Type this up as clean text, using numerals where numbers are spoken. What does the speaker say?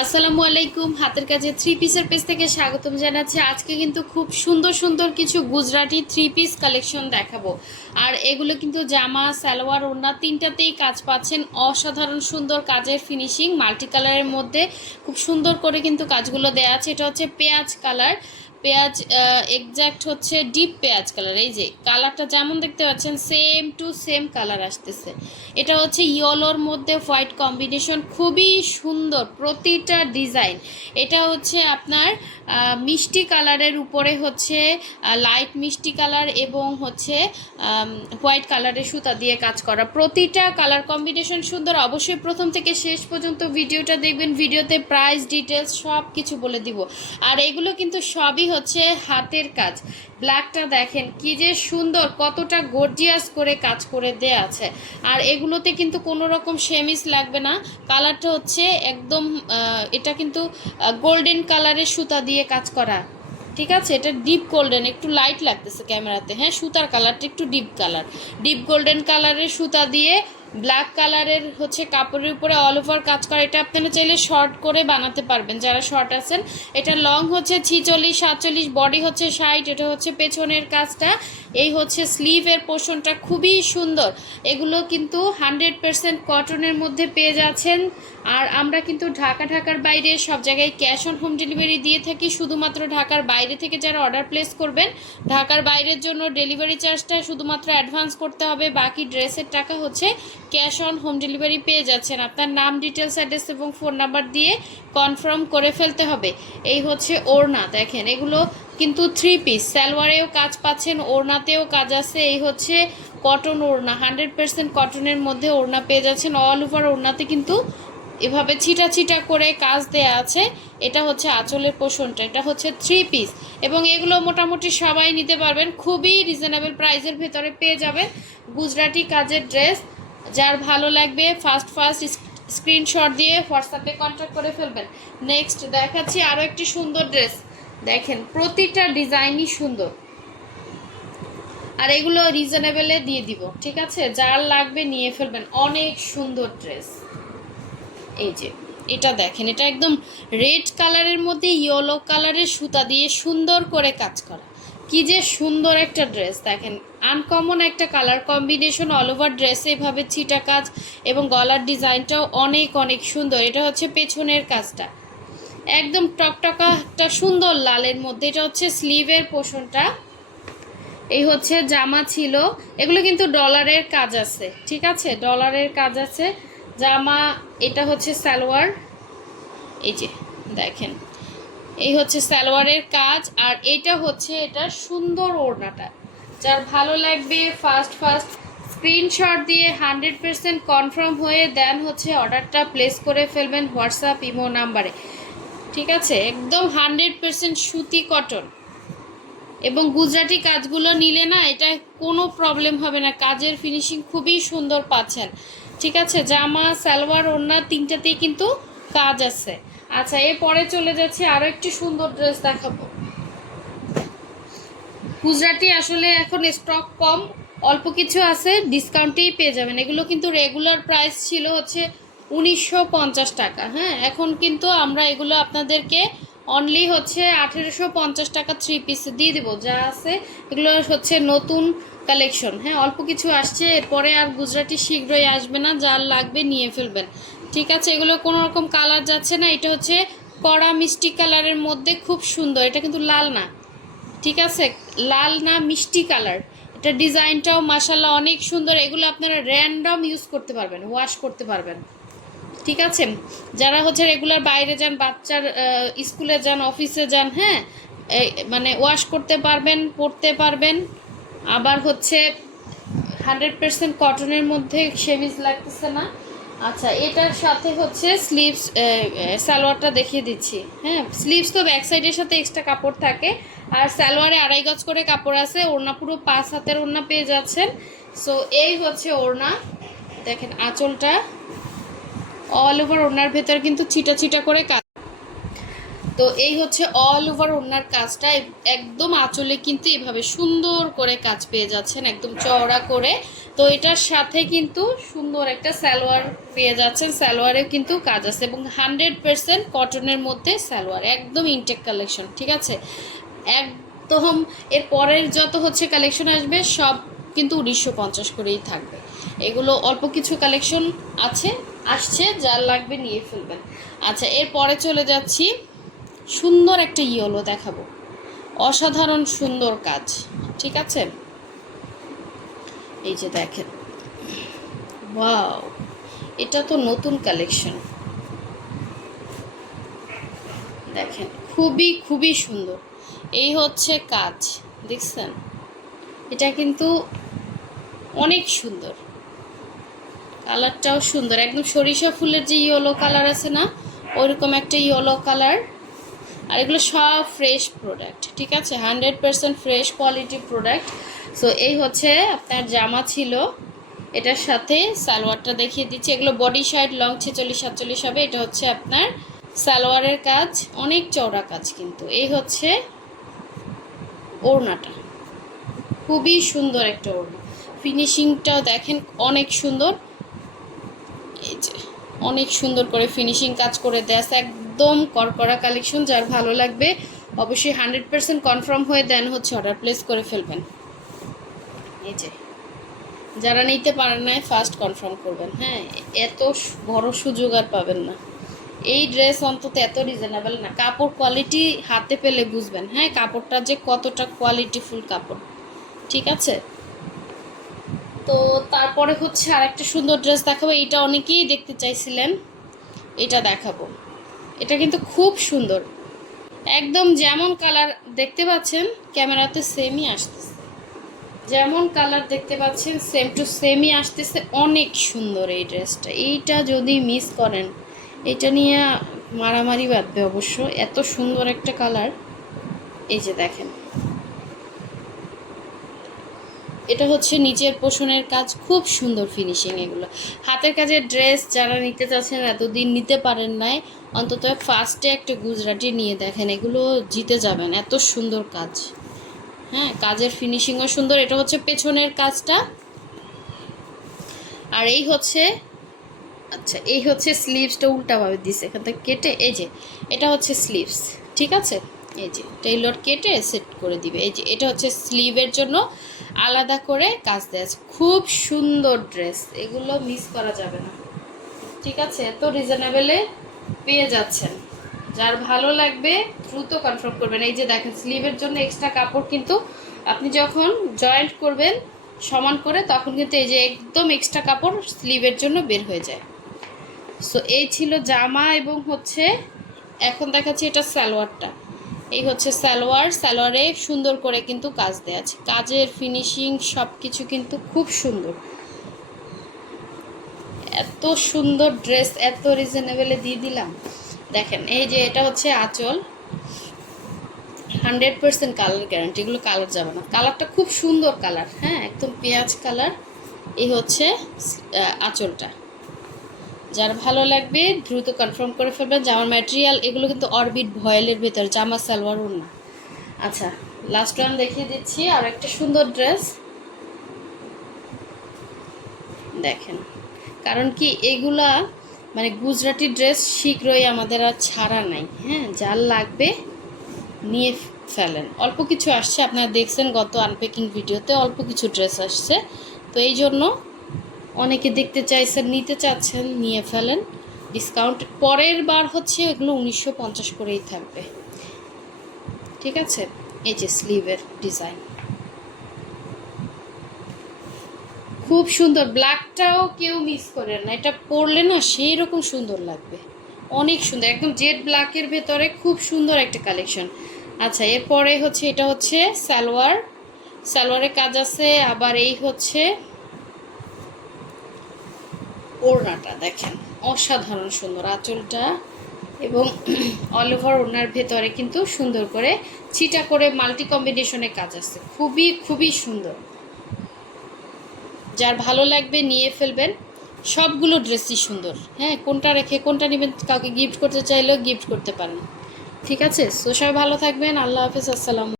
আসসালামু আলাইকুম। হাতের কাছে থ্রি পিসের পেজ থেকে স্বাগতম জানাচ্ছি। আজকে কিন্তু খুব সুন্দর সুন্দর কিছু গুজরাটি থ্রি পিস কালেকশন দেখাবো। আর এগুলো কিন্তু জামা, সালোয়ার, ওড়না তিনটাতেই কাজ পাচ্ছেন। অসাধারণ সুন্দর কাজের ফিনিশিং, মাল্টি কালারের মধ্যে খুব সুন্দর করে কিন্তু কাজগুলো দেওয়া আছে। এটা হচ্ছে পেঁয়াজ কালার, পেঁয়াজ এক্স্যাক্ট হচ্ছে ডিপ পেঁয়াজ কালার। এই যে কালারটা যেমন দেখতে পাচ্ছেন সেম টু সেম কালার আসতেছে। এটা হচ্ছে ইয়েলোর মধ্যে হোয়াইট কম্বিনেশন, খুবই সুন্দর প্রতিটা ডিজাইন। এটা হচ্ছে আপনার মিষ্টি কালারের উপরে হচ্ছে লাইট মিষ্টি কালার এবং হচ্ছে হোয়াইট কালারের সুতা দিয়ে কাজ করা। প্রতিটা কালার কম্বিনেশন সুন্দর। অবশ্যই প্রথম থেকে শেষ পর্যন্ত ভিডিওটা দেখবেন। ভিডিওতে প্রাইস ডিটেলস সব কিছু বলে দিব। আর এগুলো কিন্তু সবই হচ্ছে হাতের কাজ। ব্ল্যাকটা দেখেন কি যে সুন্দর, কতটা গর্জিয়াস করে কাজ করে দেয়া আছে। আর এগুলোতে কিন্তু কোনো রকম সেমিস লাগবে না। কালারটা হচ্ছে একদম এটা কিন্তু গোল্ডেন কালারের সুতা দিয়ে কাজ করা। ঠিক আছে, এটা ডিপ গোল্ডেন, একটু লাইট লাগতেছে ক্যামেরাতে। হ্যাঁ, সুতার কালারটা একটু ডিপ কালার, ডিপ গোল্ডেন কালারের সুতা দিয়ে ব্ল্যাক কালারের হচ্ছে কাপড়ের উপরে অল ওভার কাজ করা। এটা আপনারা চাইলে শর্ট করে বানাতে পারবেন যারা শর্ট আছেন। এটা লং হচ্ছে 46, 47, বডি হচ্ছে 60। এটা হচ্ছে পেছনের কাজটা। এই হচ্ছে স্লিভের পোর্শনটা খুবই সুন্দর। এগুলো কিন্তু 100% কটনের মধ্যে পেয়ে যাচ্ছেন। আর আমরা কিন্তু ঢাকার বাইরে সব জায়গায় ক্যাশ অন হোম ডেলিভারি দিয়ে থাকি। শুধুমাত্র ঢাকার বাইরে থেকে যারা অর্ডার প্লেস করবেন, ঢাকার বাইরের জন্য ডেলিভারি চার্জটা শুধুমাত্র অ্যাডভান্স করতে হবে, বাকি ড্রেসের টাকা হচ্ছে ক্যাশ অন হোম ডেলিভারি পেয়ে যাচ্ছেন। আপনার নাম, ডিটেলস, অ্যাড্রেস এবং ফোন নাম্বার দিয়ে কনফার্ম করে ফেলতে হবে। এই হচ্ছে ওড়না, দেখেন এগুলো কিন্তু থ্রি পিস, সালোয়ারেও কাজ পাচ্ছেন, ওড়নাতেও কাজ আছে। এই হচ্ছে কটন ওড়না, 100% কটনের মধ্যে ওড়না পেয়ে যাচ্ছেন। অল ওভার ওড়নাতে কিন্তু এভাবে ছিটা ছিটা করে কাজ দেয়া আছে। এটা হচ্ছে আঁচলের পোর্শনটা। এটা হচ্ছে থ্রি পিস এবং এগুলো মোটামুটি সবাই নিতে পারবেন। খুবই রিজনেবল প্রাইসের ভেতরে পেয়ে যাবেন গুজরাটি কাজের ড্রেস। যার ভালো লাগবে ফার্স্ট স্ক্রিনশট দিয়ে হোয়াটসঅ্যাপে কন্ট্যাক্ট করে ফেলবেন। নেক্সট দেখাচ্ছি আরও একটি সুন্দর ড্রেস। দেখেন প্রতিটা ডিজাইনই সুন্দর, আর এগুলো রিজনেবলে দিয়ে দিব। ঠিক আছে, যার লাগবে নিয়ে ফেলবেন। অনেক সুন্দর ড্রেস। এই যে এটা দেখেন, এটা একদম রেড কালারের মধ্যে ইয়েলো কালারের সুতা দিয়ে সুন্দর করে কাজ করা। কি যে সুন্দর একটা ড্রেস দেখেন, আনকমন একটা কালার কম্বিনেশন। অল ওভার ড্রেসে এভাবে ছিটা কাজ এবং গলার ডিজাইনটাও অনেক অনেক সুন্দর। এটা হচ্ছে পেছনের কাজটা একদম টকটকা একটা সুন্দর লালের মধ্যে। এটা হচ্ছে স্লিভের পোর্শনটা। এই হচ্ছে জামা ছিল। এগুলো কিন্তু ডলারের কাজ আছে। ঠিক আছে, ডলারের কাজ আছে জামা। এটা হচ্ছে সালোয়ার। এই যে দেখেন, এই হচ্ছে সালোয়ারের কাজ। আর এটা হচ্ছে এটা সুন্দর ওড়নাটা। যার ভালো লাগবে ফার্স্ট স্ক্রিনশট দিয়ে 100% কনফার্ম হয়ে দেন হচ্ছে অর্ডারটা প্লেস করে ফেলবেন হোয়াটসঅ্যাপ ইমো নাম্বারে। ঠিক আছে, একদম 100% সুতি কটন এবং গুজরাটি কাজগুলো নিলে না এটা কোনো প্রবলেম হবে না। কাজের ফিনিশিং খুবই সুন্দর পাচ্ছেন। ঠিক আছে, জামা, সালোয়ার, ওড়না তিনটাতেই কিন্তু কাজ আছে। আচ্ছা, এরপরে চলে যাচ্ছে আরও একটি সুন্দর ড্রেস দেখাবো। গুজরাটি আসলে এখন স্টক কম, অল্প কিছু আছে, ডিসকাউন্টেই পেয়ে যাবেন। এগুলো কিন্তু রেগুলার প্রাইস ছিল হচ্ছে 1950 টাকা। হ্যাঁ, এখন কিন্তু আমরা এগুলো আপনাদেরকে অনলি হচ্ছে 1850 টাকা থ্রি পিস দিয়ে দেবো। যা আছে এগুলো হচ্ছে নতুন কালেকশন। হ্যাঁ, অল্প কিছু আসছে, এরপরে আর গুজরাটি শীঘ্রই আসবে না। যার লাগবে নিয়ে ফেলবেন। ঠিক আছে, এগুলো কোনো রকম কালার যাচ্ছে না। এটা হচ্ছে কড়া মিষ্টি কালারের মধ্যে খুব সুন্দর। এটা কিন্তু লাল না, ঠিক আছে, লাল না, মিষ্টি কালার। এটা ডিজাইনটাও মাশাল্লাহ অনেক সুন্দর। এগুলো আপনারা র্যান্ডম ইউজ করতে পারবেন, ওয়াশ করতে পারবেন। ঠিক আছে, যারা হচ্ছে রেগুলার বাইরে যান, বাচ্চার স্কুলে যান, অফিসে যান, হ্যাঁ, মানে ওয়াশ করতে পারবেন, পরতে পারবেন। আবার হচ্ছে 100% কটনের মধ্যে সেমিজ লাগতেছে না। আচ্ছা, এটার সাথে হচ্ছে স্লিভস, সালোয়ারটা দেখিয়ে দিচ্ছি। হ্যাঁ, স্লিভস তো ব্যাক সাইডের সাথে এক্সট্রা কাপড় থাকে। আর সালোয়ারে 2.5 গজ করে কাপড় আছে। ওড়না পুরো 5 হাতের ওড়না পেয়ে যাচ্ছেন। সো এই হচ্ছে ওড়না। দেখেন আঁচলটা অল ওভার ওড়নার ভেতর কিন্তু ছিটা ছিটা করে কাজ। তো তো এই হচ্ছে অল ওভার ওড়নার কাজটা, একদম আঁচলে কিন্তু এভাবে সুন্দর করে কাজ পেয়ে যাচ্ছেন, একদম চওড়া করে। তো এটার সাথে কিন্তু সুন্দর একটা সালোয়ার পেয়ে যাচ্ছেন, সালোয়ারেও কিন্তু কাজ আছে এবং 100% কটনের মধ্যে সালোয়ার, একদম ইনটেক কালেকশন। ঠিক আছে, একদম এর পরের যত হচ্ছে কালেকশন আসবে সব কিন্তু 1950 করেই থাকবে। এগুলো অল্প কিছু কালেকশন আসছে, যার লাগবে নিয়ে ফেলবেন। আচ্ছা, এরপরে চলে যাচ্ছি, সুন্দর একটা ইয়েলো দেখাবো, অসাধারণ সুন্দর কাজ। ঠিক আছে, এই যে দেখেন, ওয়াও, এটা তো নতুন কালেকশন। দেখেন খুবই খুবই সুন্দর, এই হচ্ছে কাজ, দেখছেন? এটা কিন্তু অনেক সুন্দর, কালারটাও সুন্দর, একদম সরিষা ফুলের যে ইয়েলো কালার আছে না, ওইরকম একটা ইয়েলো কালার। আর এগুলো সব ফ্রেশ প্রোডাক্ট। ঠিক আছে, 100% ফ্রেশ কোয়ালিটি প্রোডাক্ট। সো এই হচ্ছে আপনার জামা ছিল, এটার সাথে সালোয়ারটা দেখিয়ে দিচ্ছি। এগুলো বডি সাইড লং 46-47 হবে। এটা হচ্ছে আপনার সালোয়ারের কাজ, অনেক চওড়া কাজ কিন্তু। এই হচ্ছে ওড়নাটা, খুবই সুন্দর একটা ওড়না, ফিনিশিংটাও দেখেন অনেক সুন্দর। এই যে অনেক সুন্দর করে ফিনিশিং কাজ করে দেয়া আছে, একদম করকরা কালেকশন। যার ভালো লাগবে অবশ্যই 100% কনফার্ম হয়ে দেন হচ্ছে অর্ডার প্লেস করে ফেলবেন। এই যে যারা নিতে পারেন না ফার্স্ট কনফার্ম করবেন। হ্যাঁ, এত বড় সুযোগ আর পাবেন না। এই ড্রেস অন্তত এত রিজনেবল না, কাপড় কোয়ালিটি হাতে পেলে বুঝবেন। হ্যাঁ, কাপড়টা যে কতটা কোয়ালিটিফুল কাপড়। ঠিক আছে, তো তারপরে হচ্ছে আরেকটা সুন্দর ড্রেস দেখাবো, এটা অনেকেই দেখতে চাইছিলেন, এটা দেখাবো। এটা কিন্তু খুব সুন্দর, একদম যেমন কালার দেখতে পাচ্ছেন ক্যামেরাতে সেমই আসতেছে, যেমন কালার দেখতে পাচ্ছেন সেম টু সেমই আসতেছে। অনেক সুন্দর এই ড্রেসটা, এইটা যদি মিস করেন এটা নিয়ে মারামারি বাঁধবে অবশ্য, এত সুন্দর একটা কালার। এই যে দেখেন, এটা হচ্ছে নিচের পোষণের কাজ, খুব সুন্দর ফিনিশিং। এগুলো হাতের কাজের ড্রেস যারা নিতে চাচ্ছেন, এতদিন নিতে পারেন নাই, অন্তত ফার্স্টে একটা গুজরাটি নিয়ে দেখেন, এগুলো জিতে যাবেন, এত সুন্দর কাজ। হ্যাঁ, কাজের ফিনিশিংও সুন্দর। এটা হচ্ছে পেছনের কাজটা, আর এই হচ্ছে, আচ্ছা এই হচ্ছে স্লিভসটা উল্টাভাবে দিছে, এখান থেকে কেটে, এই যে এটা হচ্ছে স্লিভস। ঠিক আছে, এই যে টেইলর কেটে সেট করে দিবে। এই যে এটা হচ্ছে স্লিভের জন্য আলাদা করে কাজ দেওয়া আছে, খুব সুন্দর ড্রেস, এগুলো মিস করা যাবে না। ঠিক আছে, এত রিজনেবলে পেয়ে যাচ্ছেন, যার ভালো লাগবে দ্রুত কনফার্ম করবেন। এই যে দেখেন, স্লিভের জন্য এক্সট্রা কাপড় কিন্তু আপনি যখন জয়েন্ট করবেন সমান করে, তখন কিন্তু এই যে একদম এক্সট্রা কাপড় স্লিভের জন্য বের হয়ে যায়। সো এই ছিল জামা, এবং হচ্ছে এখন দেখাচ্ছি এটা সালোয়ারটা। এই হচ্ছে সালোয়ার, সালোয়ারে সুন্দর করে কিন্তু কাজ দেওয়া আছে, কাজের ফিনিশিং সব কিছু কিন্তু খুব সুন্দর। এত সুন্দর ড্রেস এত রিজনেবলে দিয়ে দিলাম। দেখেন এই যে এটা হচ্ছে আঁচল, 100% কালার গ্যারান্টি, এগুলো কালার যাবে না, কালারটা খুব সুন্দর কালার। হ্যাঁ, একদম পেঁয়াজ কালার। এই হচ্ছে আঁচলটা, যার ভালো লাগবে দ্রুত কনফার্ম করে ফেলবেন। জামার ম্যাটেরিয়াল এগুলো কিন্তু অরবিট ভয়েলের ভেতর, জামা সালোয়ার ওড়না। আচ্ছা, লাস্ট ওয়ান দেখিয়ে দিচ্ছি, আর একটা সুন্দর ড্রেস দেখেন। কারণ কি এগুলা মানে গুজরাটি ড্রেস শীঘ্রই আমাদের আর ছাড়া নাই। হ্যাঁ, যার লাগবে নিয়ে ফেলেন। অল্প কিছু আসছে, আপনারা দেখছেন গত আনপ্যাকিং ভিডিওতে অল্প কিছু ড্রেস আসছে, তো এই জন্য অনেকে দেখতে চাইছেন, নিতে চাচ্ছেন, নিয়ে ফেলেন। ডিসকাউন্ট পরের বার হচ্ছে এগুলো 1950 করেই থাকবে। ঠিক আছে, এই যে স্লিভের ডিজাইন খুব সুন্দর, ব্ল্যাকটাও কেউ মিস করেন না, এটা পরলে না সেই রকম সুন্দর লাগবে, অনেক সুন্দর, একদম জেড ব্ল্যাকের ভেতরে খুব সুন্দর একটা কালেকশন। আচ্ছা, এরপরে হচ্ছে এটা হচ্ছে সালোয়ার, সালোয়ারের কাজ আছে। আবার এই হচ্ছে ওড়নাটা দেখেন, অসাধারণ সুন্দর আঁচলটা, এবং অল ওভার ওড়নার ভেতরে কিন্তু সুন্দর করে ছিটা করে মাল্টি কম্বিনেশনে কাজ আছে, খুবই খুবই সুন্দর। যার ভালো লাগবে নিয়ে ফেলবেন, সবগুলো ড্রেসই সুন্দর। হ্যাঁ, কোনটা রেখে কোনটা নেবেন, কাউকে গিফট করতে চাইলেও গিফট করতে পারেন। ঠিক আছে? সো সবাই ভালো থাকবেন। আল্লাহ হাফেজ, আসসালাম।